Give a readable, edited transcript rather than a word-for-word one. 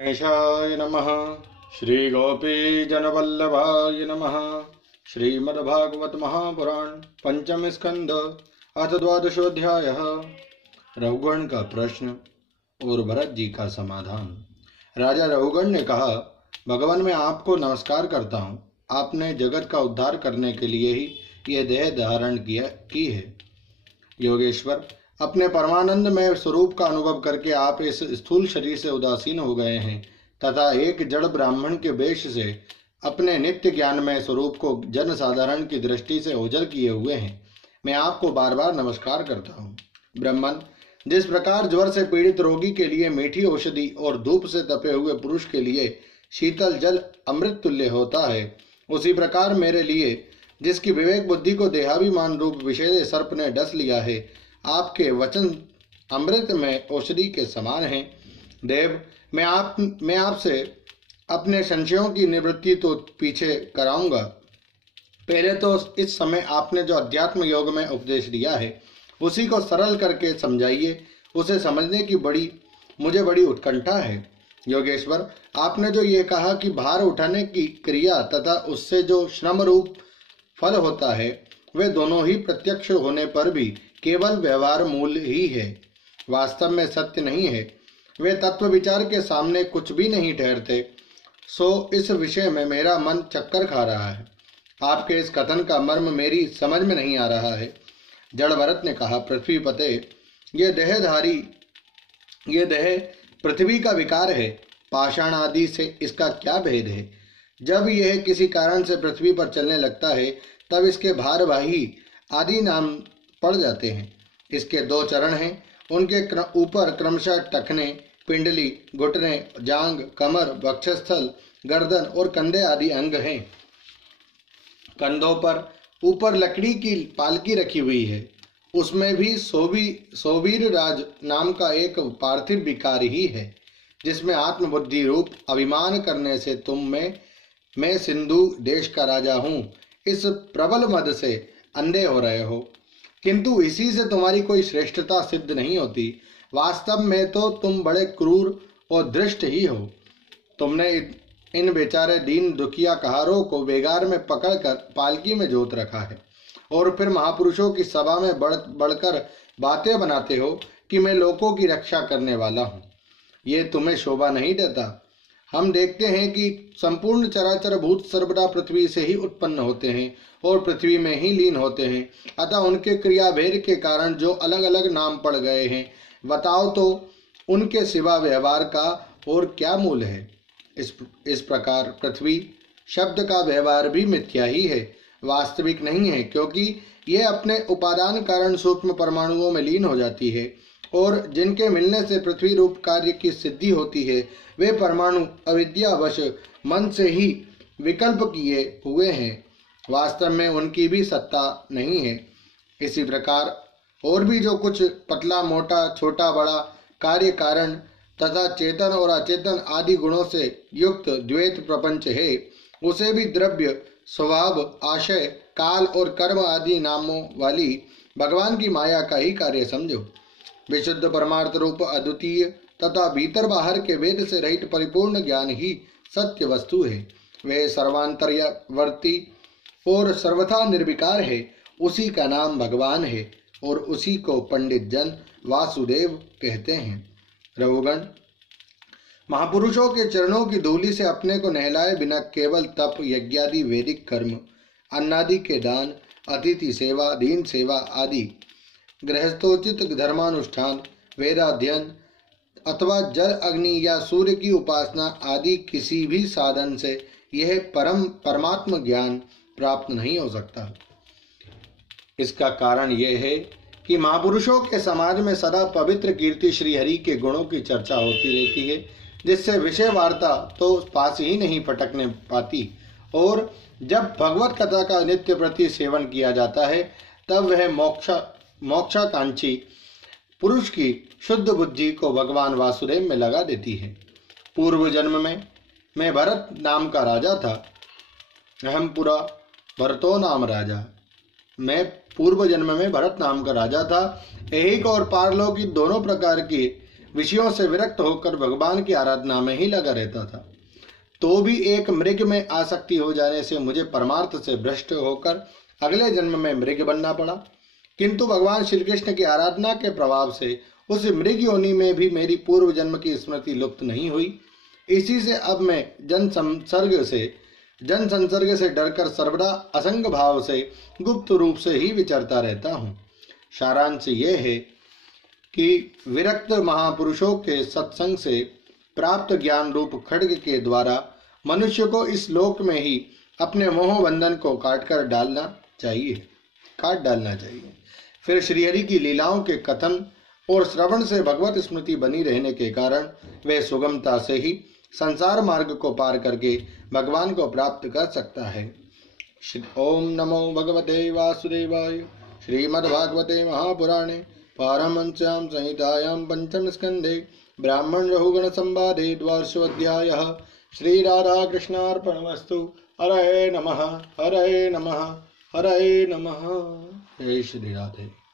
गणेशाय नमः। श्री गोपीजनवल्लभाय नमः। श्रीमद्भागवत महापुराण पंचम स्कंद अथ द्वादशोध्यायः। रघुगण का प्रश्न और भरत जी का समाधान। राजा रघुगण ने कहा, भगवान मैं आपको नमस्कार करता हूँ। आपने जगत का उद्धार करने के लिए ही यह देह धारण की है। योगेश्वर, अपने परमानंदमय स्वरूप का अनुभव करके आप इस स्थूल शरीर से उदासीन हो गए हैं तथा एक जड़ ब्राह्मण के वेश से अपने नित्य ज्ञानमय स्वरूप को जन साधारण की दृष्टि से ओझल किए हुए हैं। मैं आपको बार बार नमस्कार करता हूँ। ब्राह्मण, जिस प्रकार ज्वर से पीड़ित रोगी के लिए मीठी औषधि और धूप से तपे हुए पुरुष के लिए शीतल जल अमृत तुल्य होता है, उसी प्रकार मेरे लिए, जिसकी विवेक बुद्धि को देहाभिमान रूप विषय सर्प ने डस लिया है, आपके वचन अमृत में औषधि के समान हैं। देव, मैं आपसे अपने संशयों की निवृत्ति तो पीछे कराऊंगा। पहले तो इस समय आपने जो अध्यात्म योग में उपदेश दिया है उसी को सरल करके समझाइए। उसे समझने की मुझे बड़ी उत्कंठा है। योगेश्वर, आपने जो ये कहा कि भार उठाने की क्रिया तथा उससे जो श्रम रूप फल होता है, वे दोनों ही प्रत्यक्ष होने पर भी केवल व्यवहार मूल ही है, वास्तव में सत्य नहीं है। वे तत्व विचार के सामने कुछ भी नहीं ठहरते। सो इस विषय में मेरा मन चक्कर खा रहा है। आपके इस कथन का मर्म मेरी समझ में नहीं आ रहा है। जड़ भरत ने कहा, पृथ्वीपते, ये देह पृथ्वी का विकार है। पाषाण आदि से इसका क्या भेद है? जब यह किसी कारण से पृथ्वी पर चलने लगता है तब इसके भारवाही आदि नाम पड़ जाते हैं। इसके दो चरण हैं, उनके ऊपर क्रमशः टखने, पिंडली, घुटने, जांग, कमर, वक्षस्थल, गर्दन और कंधे आदि अंग हैं। कंधों पर ऊपर लकड़ी की पालकी रखी हुई है, उसमें भी सोवीर राज नाम का एक पार्थिव विकार ही है, जिसमें आत्मबुद्धि रूप अभिमान करने से मैं सिंधु देश का राजा हूँ, इस प्रबल मद से अंधे हो रहे हो। किंतु इसी से तुम्हारी कोई श्रेष्ठता सिद्ध नहीं होती। वास्तव में तो तुम बड़े क्रूर और धृष्ट ही हो। तुमने इन बेचारे दीन दुखिया कहारों को वेगार में पकड़कर पालकी में जोत रखा है और फिर महापुरुषों की सभा में बढ़कर बातें बनाते हो कि मैं लोगों की रक्षा करने वाला हूँ। ये तुम्हें शोभा नहीं देता। हम देखते हैं कि संपूर्ण चराचर भूत सर्वदा पृथ्वी से ही उत्पन्न होते हैं और पृथ्वी में ही लीन होते हैं। अतः उनके क्रियाभेद के कारण जो अलग अलग नाम पड़ गए हैं, बताओ तो उनके सिवा व्यवहार का और क्या मूल है? इस प्रकार पृथ्वी शब्द का व्यवहार भी मिथ्या ही है, वास्तविक नहीं है, क्योंकि यह अपने उपादान कारण सूक्ष्म परमाणुओं में लीन हो जाती है और जिनके मिलने से पृथ्वी रूप कार्य की सिद्धि होती है, वे परमाणु अविद्यावश मन से ही विकल्प किए हुए हैं। वास्तव में उनकी भी सत्ता नहीं है। इसी प्रकार और भी जो कुछ पतला मोटा छोटा बड़ा कार्य कारण तथा चेतन और अचेतन आदि गुणों से युक्त द्वैत प्रपंच है, उसे भी द्रव्य, स्वभाव, आशय, काल और कर्म आदि नामों वाली भगवान की माया का ही कार्य समझो। विशुद्ध परमार्थ रूप अद्वितीय तथा भीतर बाहर के वेद से रहित परिपूर्ण ज्ञान ही सत्य वस्तु है। वह सर्वांतर्यवर्ती और सर्वथा निर्विकार है। उसी का नाम भगवान है और उसी को पंडित जन वासुदेव कहते हैं। रघुगण, महापुरुषों के चरणों की धूलि से अपने को नहलाए बिना केवल तप, यज्ञादि वैदिक कर्म, अन्नादि के दान, अतिथि सेवा, दीन सेवा आदि गृहस्थोचित धर्मानुष्ठान, वेदाध्ययन अथवा जल, अग्नि या सूर्य की उपासना आदि किसी भी साधन से यह परमात्म ज्ञान प्राप्त नहीं हो सकता। इसका कारण यह है कि महापुरुषों के समाज में सदा पवित्र कीर्ति श्री हरि के गुणों की चर्चा होती रहती है, जिससे विषय वार्ता तो पास ही नहीं पटकने पाती। और जब भगवत कथा का नित्य प्रति सेवन किया जाता है तब वह मोक्षाकांक्षी पुरुष की शुद्ध बुद्धि को भगवान वासुदेव में लगा देती है। पूर्व जन्म में मैं भरत नाम का राजा था। अहम पुरा भरतो नाम राजा। मैं पूर्व जन्म में भरत नाम का राजा था। ऐहिक और पारलौकिक दोनों प्रकार की विषयों से विरक्त होकर भगवान की आराधना में ही लगा रहता था। तो भी एक मृग में आसक्ति हो जाने से मुझे परमार्थ से भ्रष्ट होकर अगले जन्म में मृग बनना पड़ा। किंतु भगवान श्री कृष्ण की आराधना के प्रभाव से उस मृग योनि में भी मेरी पूर्व जन्म की स्मृति लुप्त नहीं हुई। इसी से अब मैं जन संसर्ग से डरकर सर्वदा असंग भाव से गुप्त रूप से ही विचरता रहता हूँ। सारांश ये है कि विरक्त महापुरुषों के सत्संग से प्राप्त ज्ञान रूप खड्ग के द्वारा मनुष्य को इस लोक में ही अपने मोह बंधन को काट डालना चाहिए। फिर श्रीहरि की लीलाओं के कथन और श्रवण से भगवत स्मृति बनी रहने के कारण वे सुगमता से ही संसार मार्ग को पार करके भगवान को प्राप्त कर सकता है। ओम नमो भगवते वासुदेवाय। श्रीमद्भागवते महापुराणे पारमहंस्यां संहितायां पंचम स्कंधे ब्राह्मण रघुगण संवादे द्वादशोऽध्यायः। श्री राधा कृष्णार्पणमस्तु। हरे नमः हरे नमः हरे नमः। जय श्री राधे।